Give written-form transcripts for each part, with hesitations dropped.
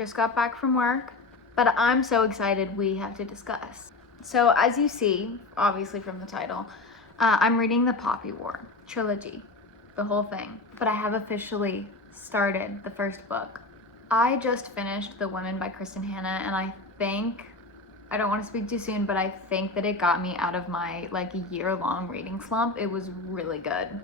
just got back from work, but I'm so excited we have to discuss. So as you see, obviously from the title, I'm reading the Poppy War trilogy, the whole thing, but I have officially started the first book. I just finished The Women by Kristen Hanna, and I don't want to speak too soon, but I think that it got me out of my like year-long reading slump. It was really good.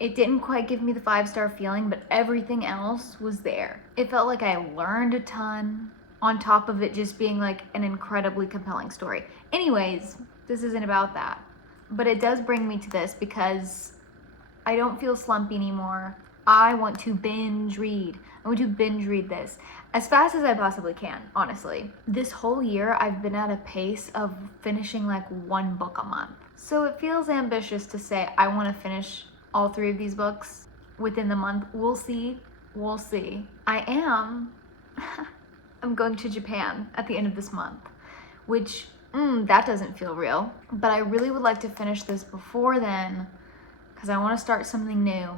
It didn't quite give me the 5-star feeling, but everything else was there. It felt like I learned a ton on top of it just being like an incredibly compelling story. Anyways, this isn't about that. But it does bring me to this because I don't feel slumpy anymore. I want to binge read. I want to binge read this as fast as I possibly can, honestly. This whole year, I've been at a pace of finishing like 1 book a month. So it feels ambitious to say I want to finish all 3 of these books within the month. We'll see. We'll see. I'm going to Japan at the end of this month, which that doesn't feel real. But I really would like to finish this before then because I want to start something new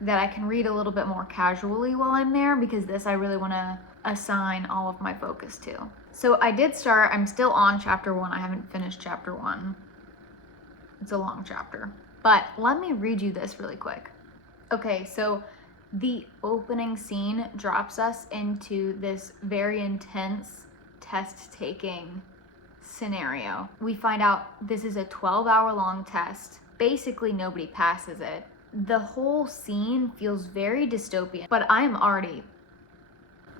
that I can read a little bit more casually while I'm there, because this I really want to assign all of my focus to. So I did start, I'm still on chapter 1. I haven't finished chapter 1. It's a long chapter. But let me read you this really quick. Okay, so the opening scene drops us into this very intense test-taking scenario. We find out this is a 12-hour long test. Basically, nobody passes it. The whole scene feels very dystopian, but I'm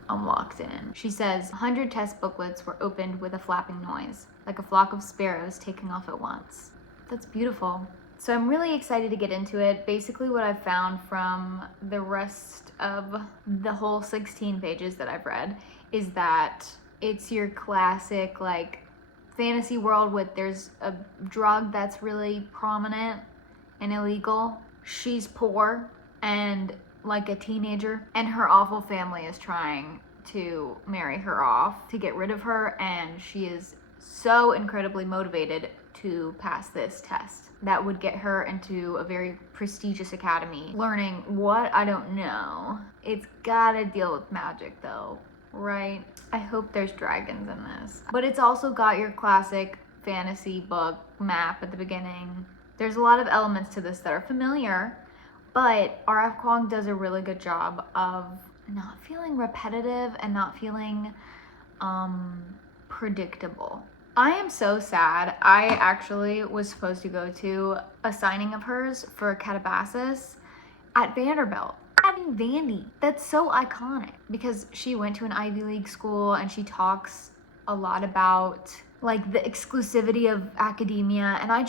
locked in. She says, 100 test booklets were opened with a flapping noise, like a flock of sparrows taking off at once. That's beautiful. So I'm really excited to get into it. Basically what I've found from the rest of the whole 16 pages that I've read is that it's your classic like fantasy world with there's a drug that's really prominent and illegal. She's poor and like a teenager, and her awful family is trying to marry her off to get rid of her, and she is so incredibly motivated to pass this test that would get her into a very prestigious academy, learning what, I don't know. It's gotta deal with magic though, right? I hope there's dragons in this. But it's also got your classic fantasy book map at the beginning. There's a lot of elements to this that are familiar, but R.F. Kuang does a really good job of not feeling repetitive and not feeling predictable. I am so sad. I actually was supposed to go to a signing of hers for Catabasis at Vanderbilt. At Vandy. That's so iconic because she went to an Ivy League school and she talks a lot about like the exclusivity of academia, and I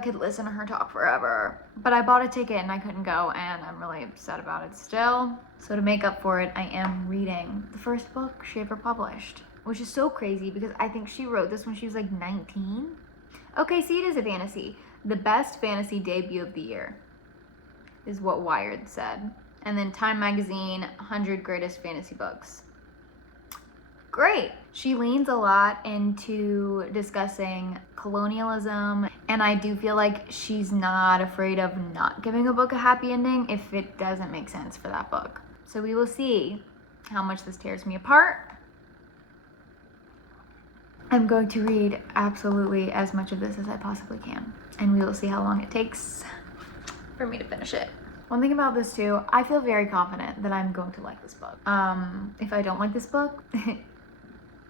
could listen to her talk forever. But I bought a ticket and I couldn't go, and I'm really upset about it still. So to make up for it, I am reading the first book she ever published, which is so crazy because I think she wrote this when she was like 19. Okay, see, it is a fantasy. The best fantasy debut of the year is what Wired said. And then Time Magazine, 100 greatest fantasy books. Great. She leans a lot into discussing colonialism, and I do feel like she's not afraid of not giving a book a happy ending if it doesn't make sense for that book. So we will see how much this tears me apart. I'm going to read absolutely as much of this as I possibly can, and we will see how long it takes for me to finish it. One thing about this too, I feel very confident that I'm going to like this book. If I don't like this book,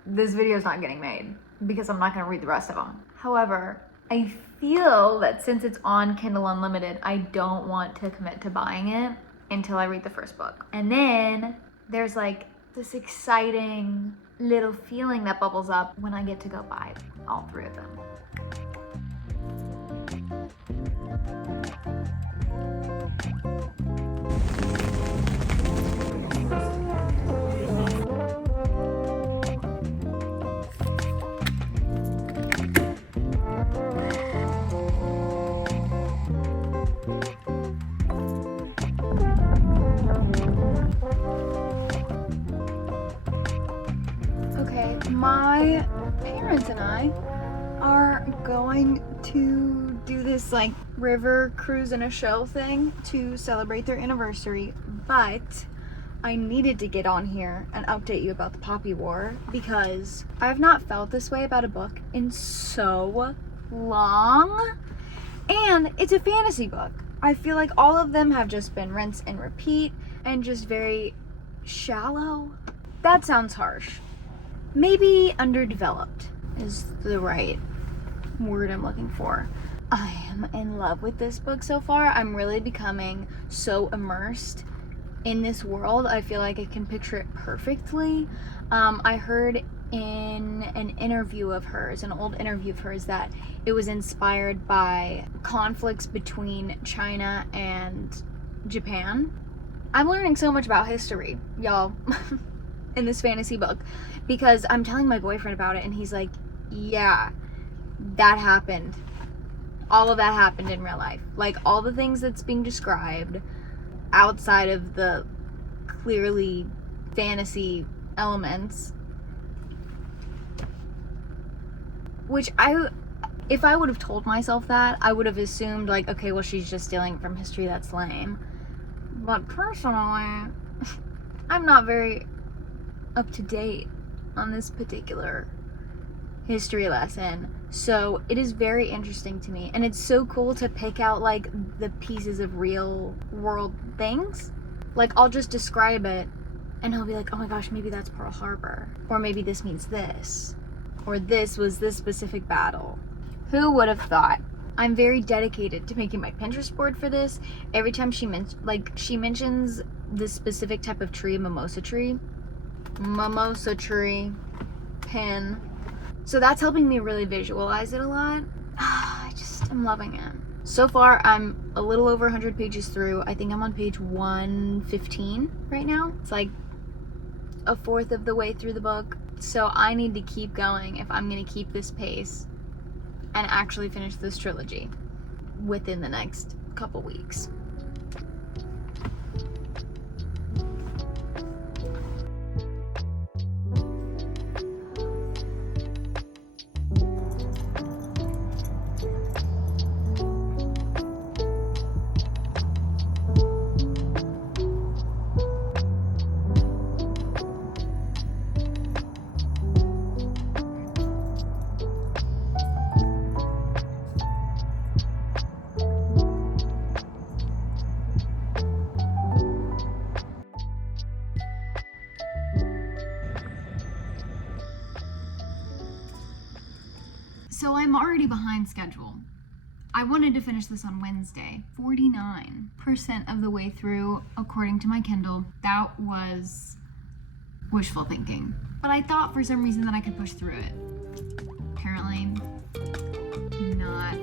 this video is not getting made because I'm not going to read the rest of them. However, I feel that since it's on Kindle Unlimited, I don't want to commit to buying it until I read the first book. And then there's like this exciting little feeling that bubbles up when I get to go buy all 3 of them. My parents and I are going to do this like river cruise in a show thing to celebrate their anniversary, but I needed to get on here and update you about the Poppy War because I have not felt this way about a book in so long. And it's a fantasy book. I feel like all of them have just been rinse and repeat and just very shallow. That sounds harsh. Maybe underdeveloped is the right word I'm looking for. I am in love with this book so far. I'm really becoming so immersed in this world. I feel like I can picture it perfectly. I heard in an interview of hers, an old interview of hers, that it was inspired by conflicts between China and Japan. I'm learning so much about history, y'all, in this fantasy book, because I'm telling my boyfriend about it and he's like, yeah, that happened. All of that happened in real life. Like, all the things that's being described outside of the clearly fantasy elements, which if I would have told myself that, I would have assumed, like, okay, well, she's just stealing it from history, that's lame. But personally, I'm not very up to date on this particular history lesson, so it is very interesting to me, and it's so cool to pick out like the pieces of real world things. Like, I'll just describe it and he'll be like, oh my gosh, maybe that's Pearl Harbor, or maybe this means this, or this was this specific battle. Who would have thought? I'm very dedicated to making my Pinterest board for this. Every time she mentions this specific type of tree, mimosa tree pin. So that's helping me really visualize it a lot. I'm loving it. So far, I'm a little over 100 pages through. I think I'm on page 115 right now. It's like a fourth of the way through the book. So I need to keep going if I'm gonna keep this pace and actually finish this trilogy within the next couple weeks. So I'm already behind schedule. I wanted to finish this on Wednesday, 49% of the way through, according to my Kindle. That was wishful thinking. But I thought for some reason that I could push through it. Apparently not.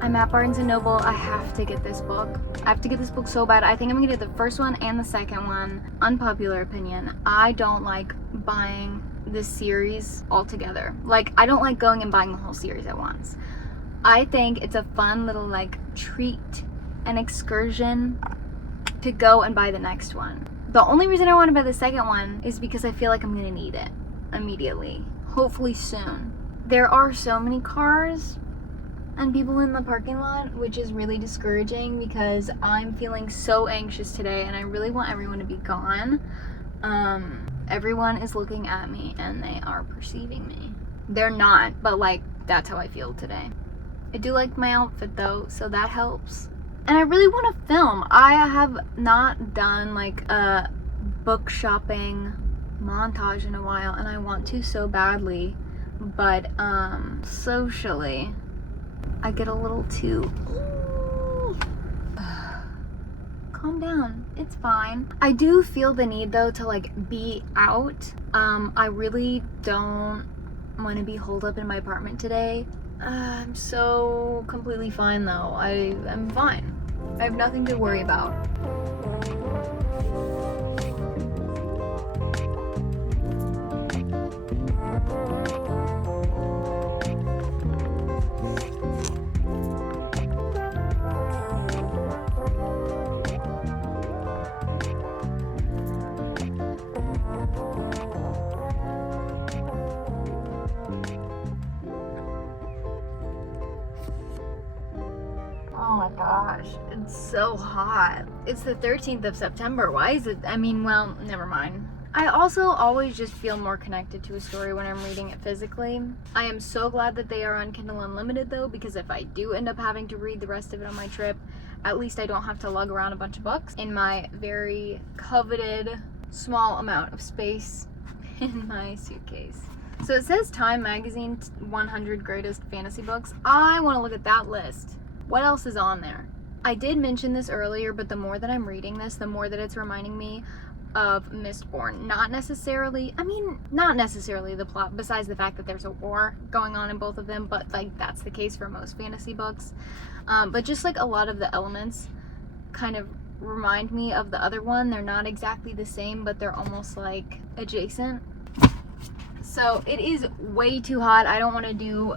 I'm at Barnes & Noble. I have to get this book. I have to get this book so bad. I think I'm gonna get the first one and the second one. Unpopular opinion, I don't like buying this series all together. Like, I don't like going and buying the whole series at once. I think it's a fun little like treat, an excursion to go and buy the next one. The only reason I want to buy the second one is because I feel like I'm gonna need it immediately, hopefully soon. There are so many cars and people in the parking lot, which is really discouraging because I'm feeling so anxious today and I really want everyone to be gone. Everyone is looking at me and they are perceiving me. They're not, but like, that's how I feel today. I do like my outfit though, so that helps. And I really want to film. I have not done like a book shopping montage in a while and I want to so badly, but socially I get a little too calm down, it's fine. I do feel the need though to like be out. I really don't want to be holed up in my apartment today. I'm so completely fine though. I'm fine. I have nothing to worry about. It's so hot. It's the 13th of September. Why is it? I mean, well, never mind. I also always just feel more connected to a story when I'm reading it physically. I am so glad that they are on Kindle Unlimited though, because if I do end up having to read the rest of it on my trip, at least I don't have to lug around a bunch of books in my very coveted small amount of space in my suitcase. So it says Time Magazine 100 Greatest Fantasy Books. I want to look at that list. What else is on there? I did mention this earlier, but the more that I'm reading this, the more that it's reminding me of Mistborn. Not necessarily the plot, besides the fact that there's a war going on in both of them, but like that's the case for most fantasy books. But just like a lot of the elements kind of remind me of the other one. They're not exactly the same, but they're almost like adjacent. So it is way too hot. I don't want to do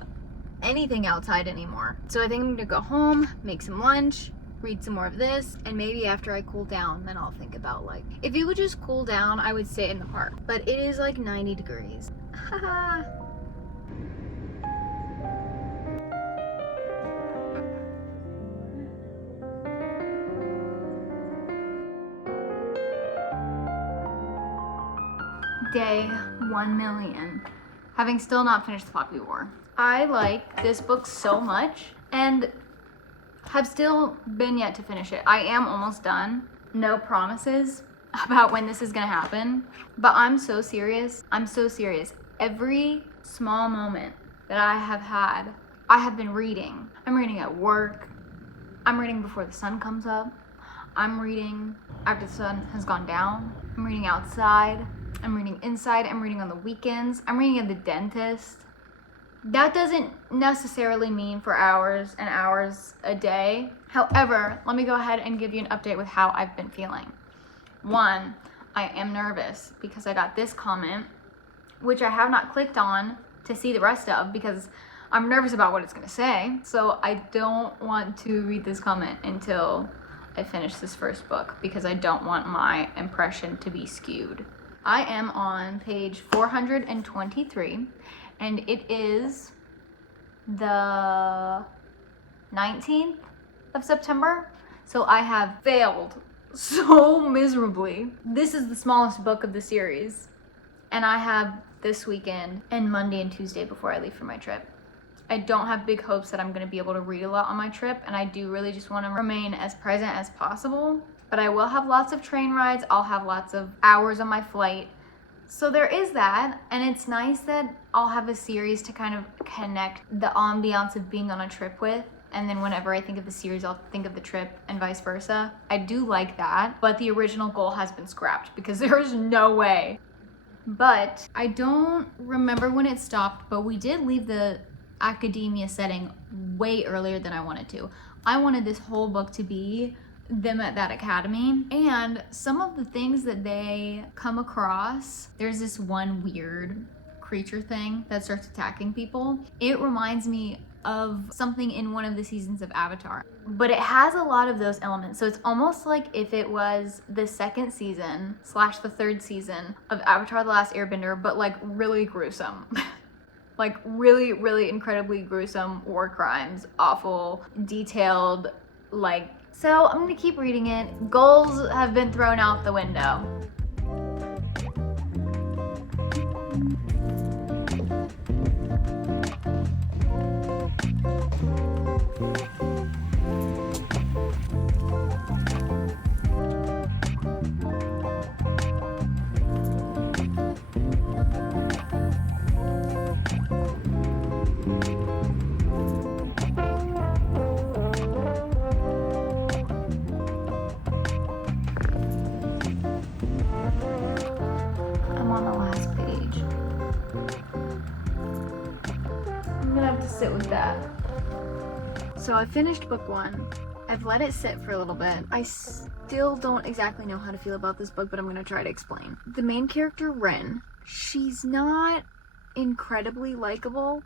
anything outside anymore. So I think I'm gonna go home, make some lunch, read some more of this, and maybe after I cool down, then I'll think about like, if it would just cool down, I would sit in the park. But it is like 90 degrees. Haha. Day 1,000,000. Having still not finished the Poppy War. I like this book so much and have still been yet to finish it. I am almost done. No promises about when this is gonna happen, but I'm so serious. I'm so serious. Every small moment that I have had, I have been reading. I'm reading at work. I'm reading before the sun comes up. I'm reading after the sun has gone down. I'm reading outside. I'm reading inside. I'm reading on the weekends. I'm reading at the dentist. That doesn't necessarily mean for hours and hours a day. However, let me go ahead and give you an update with how I've been feeling. One, I am nervous because I got this comment, which I have not clicked on to see the rest of because I'm nervous about what it's gonna say. So I don't want to read this comment until I finish this first book because I don't want my impression to be skewed. I am on page 423. And it is the 19th of September. So I have failed so miserably. This is the smallest book of the series. And I have this weekend and Monday and Tuesday before I leave for my trip. I don't have big hopes that I'm gonna be able to read a lot on my trip. And I do really just wanna remain as present as possible. But I will have lots of train rides. I'll have lots of hours on my flight. So there is that, and it's nice that I'll have a series to kind of connect the ambiance of being on a trip with, and then whenever I think of the series, I'll think of the trip and vice versa. I do like that, but the original goal has been scrapped because there is no way. But I don't remember when it stopped, but we did leave the academia setting way earlier than I wanted to. I wanted this whole book to be them at that academy, and some of the things that they come across, there's this one weird creature thing that starts attacking people. It reminds me of something in one of the seasons of Avatar, but it has a lot of those elements. So it's almost like if it was the second season / the third season of Avatar: The Last Airbender, but like really gruesome. Like really, really incredibly gruesome war crimes, awful, detailed, like. So I'm gonna keep reading it. Goals have been thrown out the window. Sit with that. So I finished book 1. I've let it sit for a little bit. I still don't exactly know how to feel about this book, but I'm gonna try to explain. The main character, Ren, she's not incredibly likable,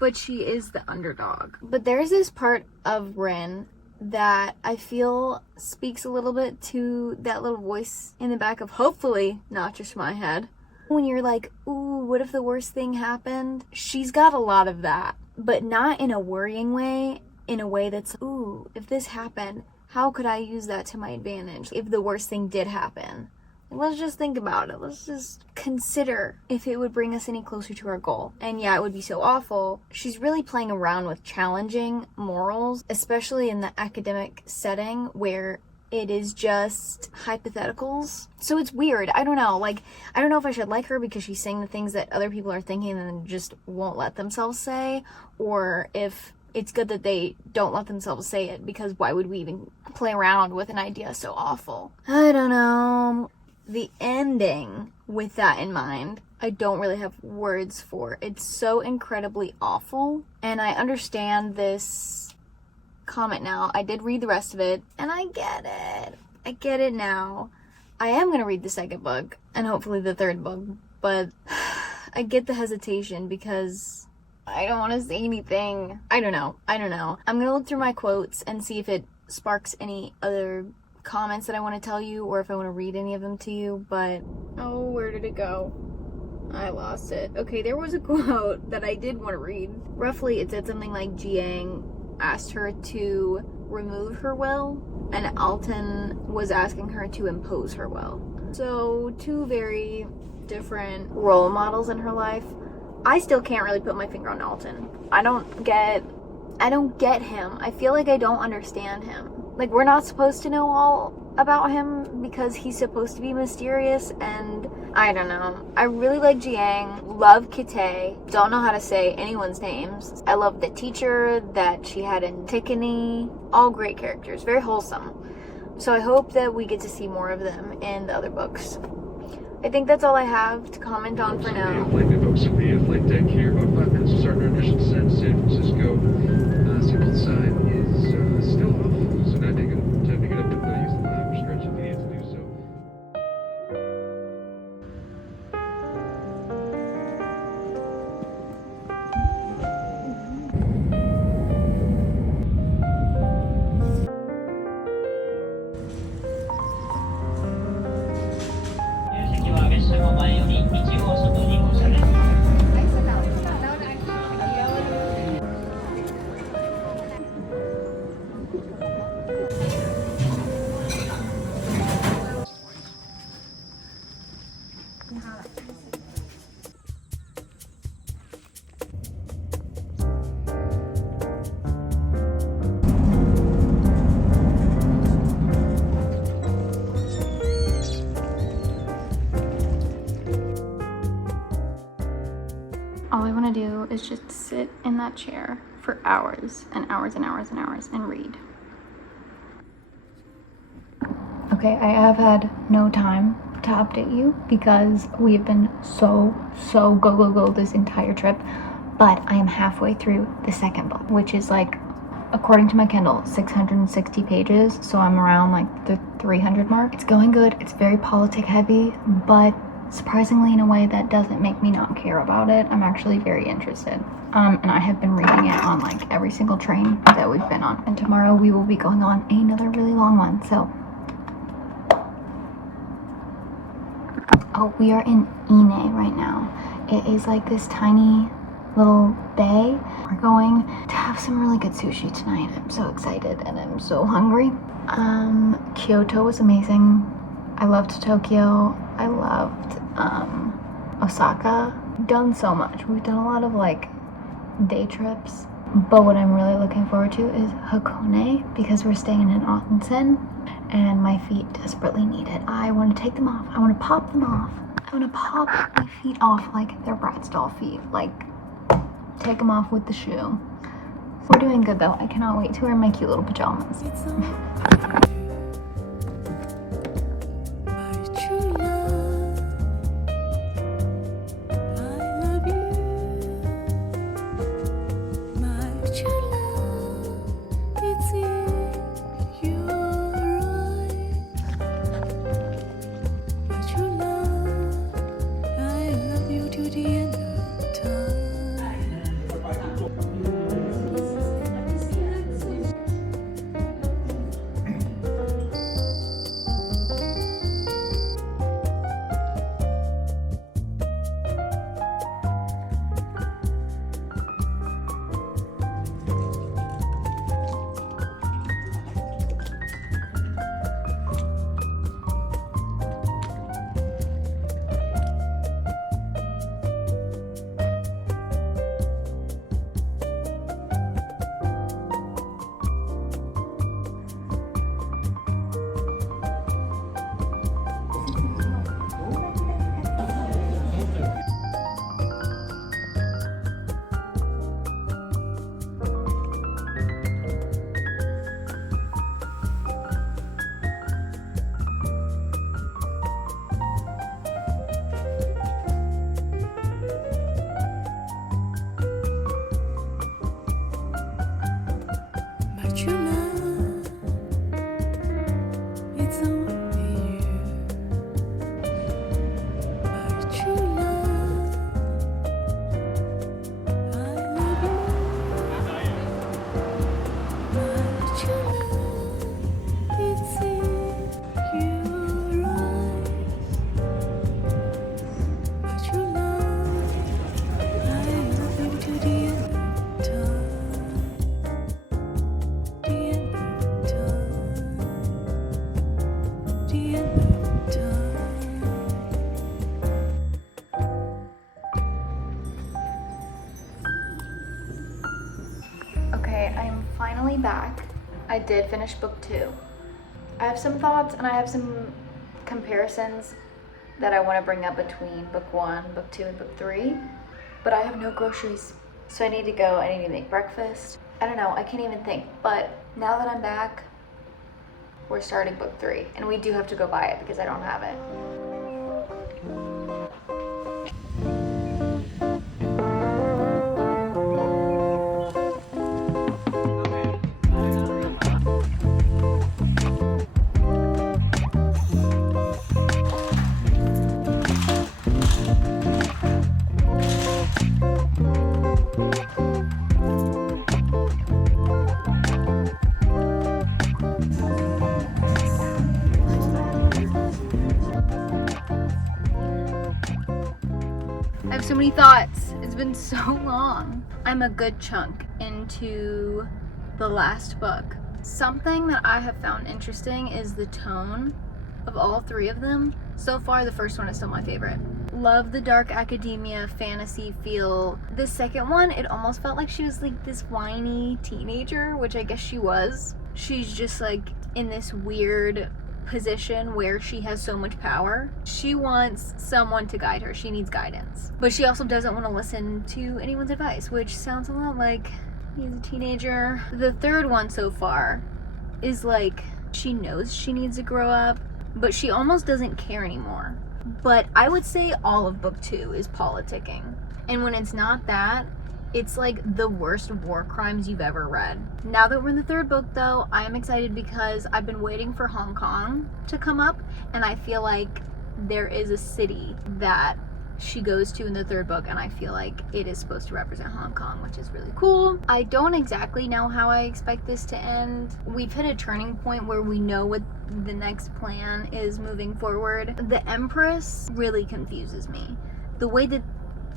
but she is the underdog. But there's this part of Ren that I feel speaks a little bit to that little voice in the back of, hopefully, not just my head. When you're like, ooh, what if the worst thing happened? She's got a lot of that. But not in a worrying way, in a way that's, ooh, if this happened, how could I use that to my advantage if the worst thing did happen? Let's just think about it. Let's just consider if it would bring us any closer to our goal. And yeah, it would be so awful. She's really playing around with challenging morals, especially in the academic setting where it is just hypotheticals. So it's weird. I don't know. Like, I don't know if I should like her because she's saying the things that other people are thinking and just won't let themselves say, or if it's good that they don't let themselves say it, because why would we even play around with an idea so awful? I don't know. The ending, with that in mind, I don't really have words for. It's so incredibly awful, and I understand this comment now. I did read the rest of it, and I get it. I get it now. I am going to read the second book, and hopefully the third book, but I get the hesitation because I don't want to say anything. I don't know. I'm going to look through my quotes and see if it sparks any other comments that I want to tell you, or if I want to read any of them to you, but oh, where did it go? I lost it. Okay, there was a quote that I did want to read. Roughly, it said something like Jiang asked her to remove her will, and Alton was asking her to impose her will. So, two very different role models in her life. I still can't really put my finger on Alton. I don't get him. I feel like I don't understand him. Like, we're not supposed to know all about him because he's supposed to be mysterious, and I don't know. I really like Jiang, love Kite, don't know how to say anyone's names. I love the teacher that she had in Tiffany. All great characters, very wholesome. So I hope that we get to see more of them in the other books. I think that's all I have to comment on for now. Flight deck here, about 5 minutes to start our initial descent to San Francisco. Signal sign is still off, so now time to get up and use the ladder stretch if you need to do so. All I want to do is just sit in that chair for hours and hours and hours and hours and read. Okay, I have had no time to update you because we have been so go this entire trip, but I am halfway through the second book, which is like, according to my Kindle, 660 pages, so I'm around like the 300 mark. It's going good. It's very politic heavy, but surprisingly in a way that doesn't make me not care about it. I'm actually very interested. And I have been reading it on like every single train that we've been on. And tomorrow we will be going on another really long one, so. Oh, we are in Ine right now. It is like this tiny little bay. We're going to have some really good sushi tonight. I'm so excited and I'm so hungry. Kyoto was amazing. I loved Tokyo. I loved Osaka. Done so much. We've done a lot of like day trips, but what I'm really looking forward to is Hakone because we're staying in onsen and my feet desperately need it. I want to take them off. I want to pop them off. I want to pop my feet off like they're Bratz doll feet. Like, take them off with the shoe. We're doing good though. I cannot wait to wear my cute little pajamas. finally back. I did finish book 2. I have some thoughts and I have some comparisons that I want to bring up between book 1, book 2, and book 3. But I have no groceries. So I need to go, I need to make breakfast. I don't know, I can't even think. But now that I'm back, we're starting book 3. And we do have to go buy it because I don't have it. I have so many thoughts. It's been so long. I'm a good chunk into the last book. Something that I have found interesting is the tone of all 3 of them. So far, the first one is still my favorite. Love the dark academia fantasy feel. The second one, it almost felt like she was like this whiny teenager, which I guess she was. She's just like in this weird position where she has so much power. She wants someone to guide her. She needs guidance. But she also doesn't want to listen to anyone's advice, which sounds a lot like he's a teenager. The third one so far is like she knows she needs to grow up, but she almost doesn't care anymore. But I would say all of book 2 is politicking. And when it's not that, it's like the worst war crimes you've ever read. Now that we're in the 3rd book though, I am excited because I've been waiting for Hong Kong to come up, and I feel like there is a city that she goes to in the 3rd book, and I feel like it is supposed to represent Hong Kong, which is really cool. I don't exactly know how I expect this to end. We've hit a turning point where we know what the next plan is moving forward. The Empress really confuses me. The way that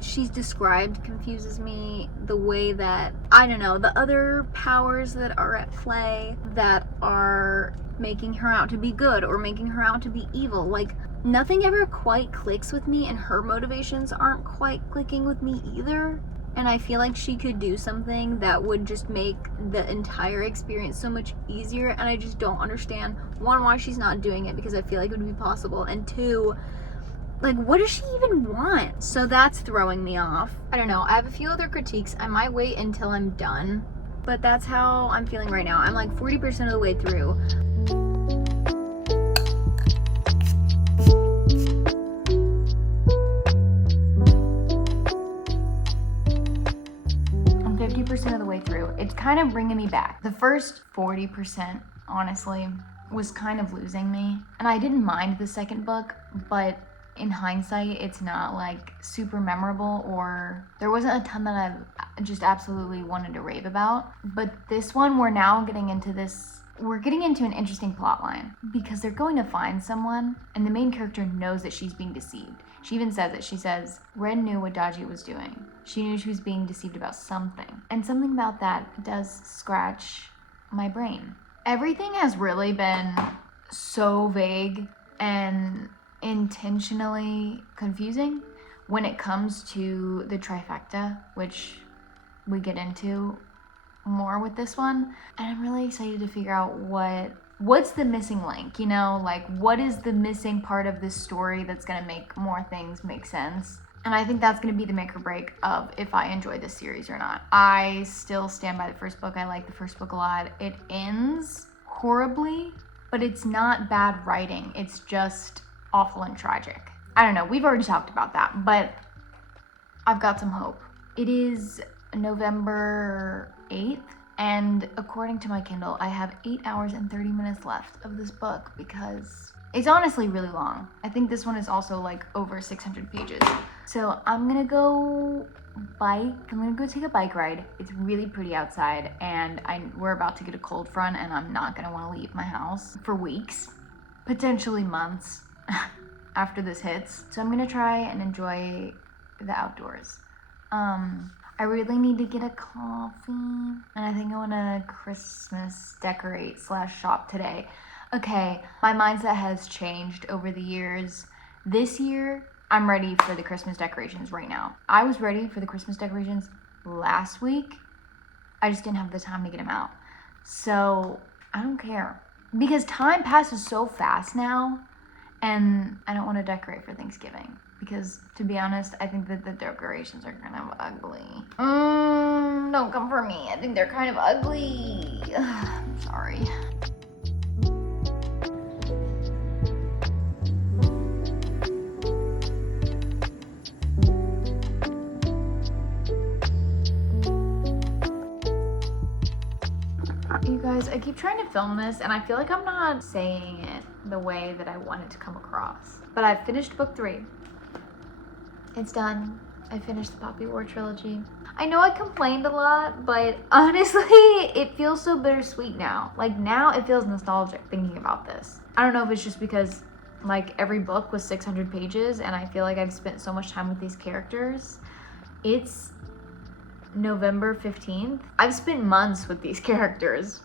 she's described confuses me. The way that, I don't know, the other powers that are at play that are making her out to be good or making her out to be evil, like nothing ever quite clicks with me, and her motivations aren't quite clicking with me either. And I feel like she could do something that would just make the entire experience so much easier, and I just don't understand, 1, why she's not doing it, because I feel like it would be possible, and 2, like, what does she even want? So that's throwing me off. I don't know. I have a few other critiques. I might wait until I'm done, but that's how I'm feeling right now. I'm like 40% of the way through. I'm 50% of the way through. It's kind of bringing me back. The first 40%, honestly, was kind of losing me. And I didn't mind the second book, but in hindsight, it's not like super memorable, or there wasn't a ton that I just absolutely wanted to rave about. But this one, we're getting into an interesting plot line, because they're going to find someone, and the main character knows that she's being deceived. She even says it. She says, Ren knew what Daji was doing. She knew she was being deceived about something. And something about that does scratch my brain. Everything has really been so vague and intentionally confusing when it comes to the trifecta, which we get into more with this one. And I'm really excited to figure out what's the missing link, you know, like what is the missing part of this story that's going to make more things make sense. And I think that's going to be the make or break of if I enjoy this series or not. I still stand by the first book. I like the first book a lot. It ends horribly, but it's not bad writing. It's just awful and tragic. I don't know, we've already talked about that, but I've got some hope. It is November 8th, and according to my Kindle, I have 8 hours and 30 minutes left of this book, because it's honestly really long. I think this one is also like over 600 pages. So I'm gonna go take a bike ride. It's really pretty outside, and we're about to get a cold front, and I'm not gonna wanna leave my house for weeks, potentially months. After this hits. So I'm gonna try and enjoy the outdoors. I really need to get a coffee, and I think I wanna Christmas decorate / shop today. Okay, my mindset has changed over the years. This year, I'm ready for the Christmas decorations right now. I was ready for the Christmas decorations last week. I just didn't have the time to get them out. So I don't care. Because time passes so fast now, and I don't want to decorate for Thanksgiving. Because, to be honest, I think that the decorations are kind of ugly. Don't come for me. I think they're kind of ugly. I'm sorry. You guys, I keep trying to film this, and I feel like I'm not saying it the way that I want it to come across. But I've finished book 3. It's done. I finished the Poppy War trilogy. I know I complained a lot, but honestly, it feels so bittersweet now. Like, now it feels nostalgic thinking about this. I don't know if it's just because, like, every book was 600 pages, and I feel like I've spent so much time with these characters. It's November 15th. I've spent months with these characters.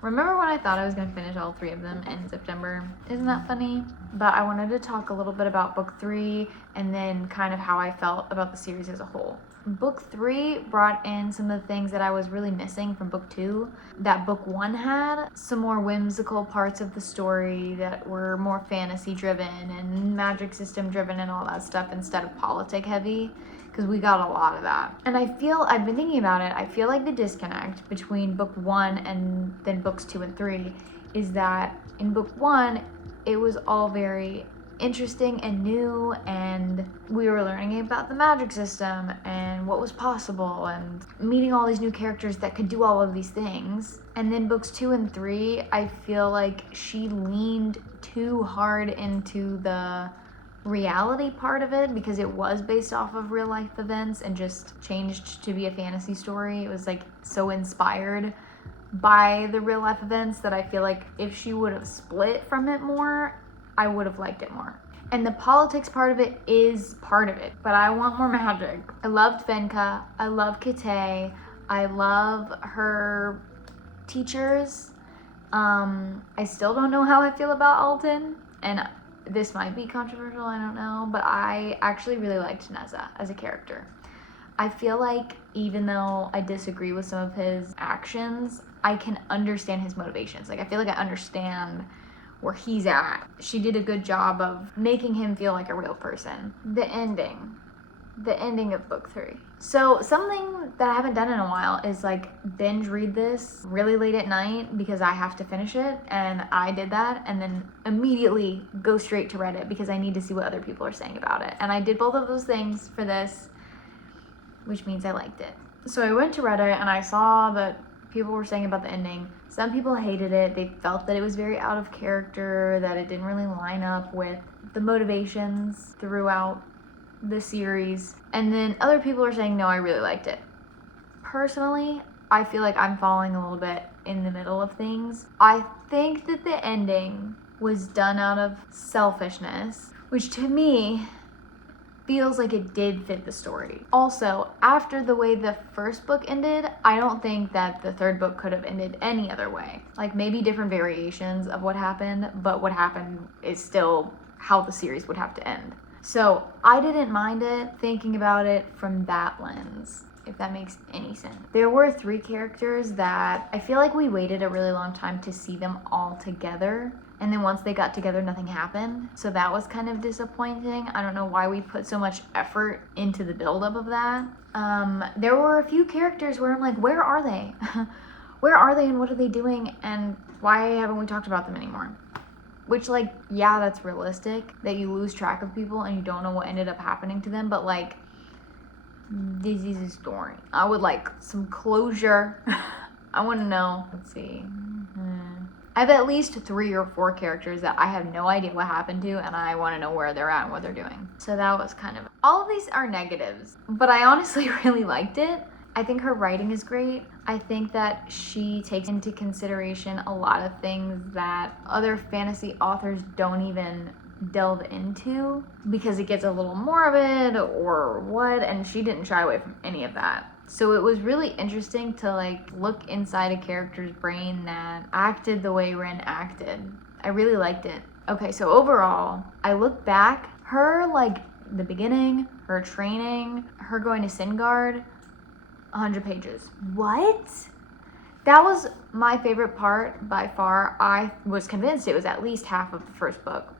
Remember when I thought I was going to finish all 3 of them in September? Isn't that funny? But I wanted to talk a little bit about book 3 and then kind of how I felt about the series as a whole. Book 3 brought in some of the things that I was really missing from book 2 that book 1 had. Some more whimsical parts of the story that were more fantasy driven and magic system driven and all that stuff instead of politic heavy. Because we got a lot of that. And I've been thinking about it, I feel like the disconnect between book 1 and then books 2 and 3 is that in book 1, it was all very interesting and new, and we were learning about the magic system and what was possible and meeting all these new characters that could do all of these things. And then books 2 and 3, I feel like she leaned too hard into the reality part of it because it was based off of real life events and just changed to be a fantasy story. It was like so inspired by the real life events that I feel like if she would have split from it more, I would have liked it more. And the politics part of it is part of it, but I want more magic. I loved Venka. I love Kate. I love her teachers. I still don't know how I feel about Alton, and this might be controversial, I don't know, but I actually really liked Neza as a character. I feel like even though I disagree with some of his actions, I can understand his motivations. Like, I feel like I understand where he's at. She did a good job of making him feel like a real person. The ending of book 3. So something that I haven't done in a while is like binge read this really late at night because I have to finish it, and I did that, and then immediately go straight to Reddit because I need to see what other people are saying about it. And I did both of those things for this, which means I liked it. So I went to Reddit and I saw that people were saying about the ending. Some people hated it. They felt that it was very out of character, that it didn't really line up with the motivations throughout the series. And then other people are saying, no, I really liked it. Personally, I feel like I'm falling a little bit in the middle of things. I think that the ending was done out of selfishness, which to me feels like it did fit the story. Also, after the way the first book ended, I don't think that the third book could have ended any other way. Like, maybe different variations of what happened, but what happened is still how the series would have to end. So I didn't mind it thinking about it from that lens, if that makes any sense. There were 3 characters that I feel like we waited a really long time to see them all together. And then once they got together, nothing happened. So that was kind of disappointing. I don't know why we put so much effort into the buildup of that. There were a few characters where I'm like, where are they? Where are they and what are they doing? And why haven't we talked about them anymore? Which, like, yeah, that's realistic, that you lose track of people and you don't know what ended up happening to them. But, like, this is a story. I would like some closure. I want to know. Let's see. I have at least 3 or 4 characters that I have no idea what happened to, and I want to know where they're at and what they're doing. So that was kind of... All of these are negatives, but I honestly really liked it. I think her writing is great. I think that she takes into consideration a lot of things that other fantasy authors don't even delve into because it gets a little more of it or what, and she didn't shy away from any of that. So it was really interesting to like look inside a character's brain that acted the way Rin acted. I really liked it. Okay, so overall, I look back, her like the beginning, her training, her going to Singard, 100 pages. What? That was my favorite part by far. I was convinced it was at least half of the first book.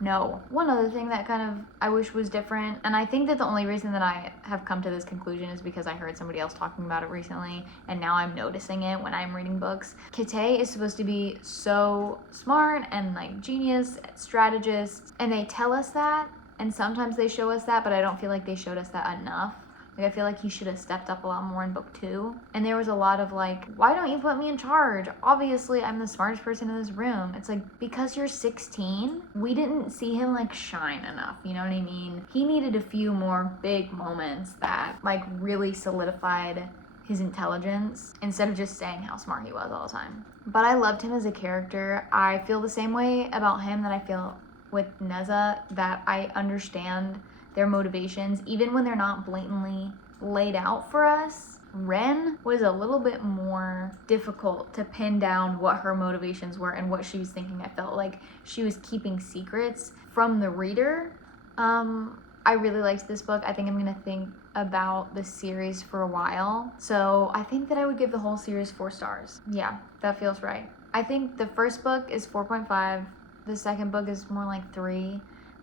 No. One other thing that kind of I wish was different, and I think that the only reason that I have come to this conclusion is because I heard somebody else talking about it recently, and now I'm noticing it when I'm reading books. Kite is supposed to be so smart and like genius, strategist, and they tell us that, and sometimes they show us that, but I don't feel like they showed us that enough. Like, I feel like he should have stepped up a lot more in book 2. And there was a lot of like, why don't you put me in charge? Obviously, I'm the smartest person in this room. It's like, because you're 16, we didn't see him like shine enough. You know what I mean? He needed a few more big moments that like really solidified his intelligence instead of just saying how smart he was all the time. But I loved him as a character. I feel the same way about him that I feel with Neza, that I understand their motivations, even when they're not blatantly laid out for us. Ren was a little bit more difficult to pin down what her motivations were and what she was thinking. I felt like she was keeping secrets from the reader. I really liked this book. I think I'm gonna think about the series for a while. So I think that I would give the whole series 4 stars. Yeah, that feels right. I think the first book is 4.5. The second book is more like 3.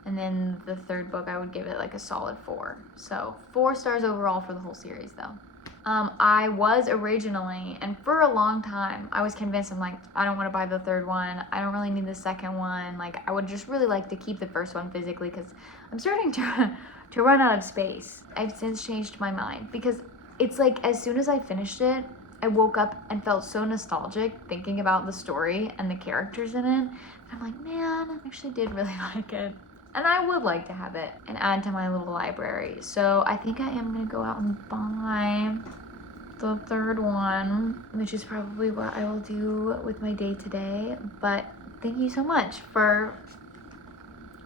And then the third book, I would give it like a solid 4. So 4 stars overall for the whole series though. I was originally, and for a long time, I was convinced, I'm like, I don't want to buy the third one. I don't really need the second one. Like, I would just really like to keep the first one physically because I'm starting to run out of space. I've since changed my mind because it's like as soon as I finished it, I woke up and felt so nostalgic thinking about the story and the characters in it. I'm like, man, I actually did really like it. And I would like to have it and add to my little library. So I think I am gonna go out and buy the third one, which is probably what I will do with my day today. But thank you so much for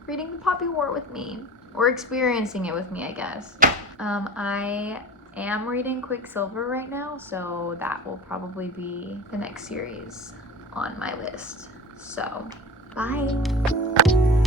reading the Poppy War with me, or experiencing it with me, I guess. I am reading Quicksilver right now, so that will probably be the next series on my list. So, bye.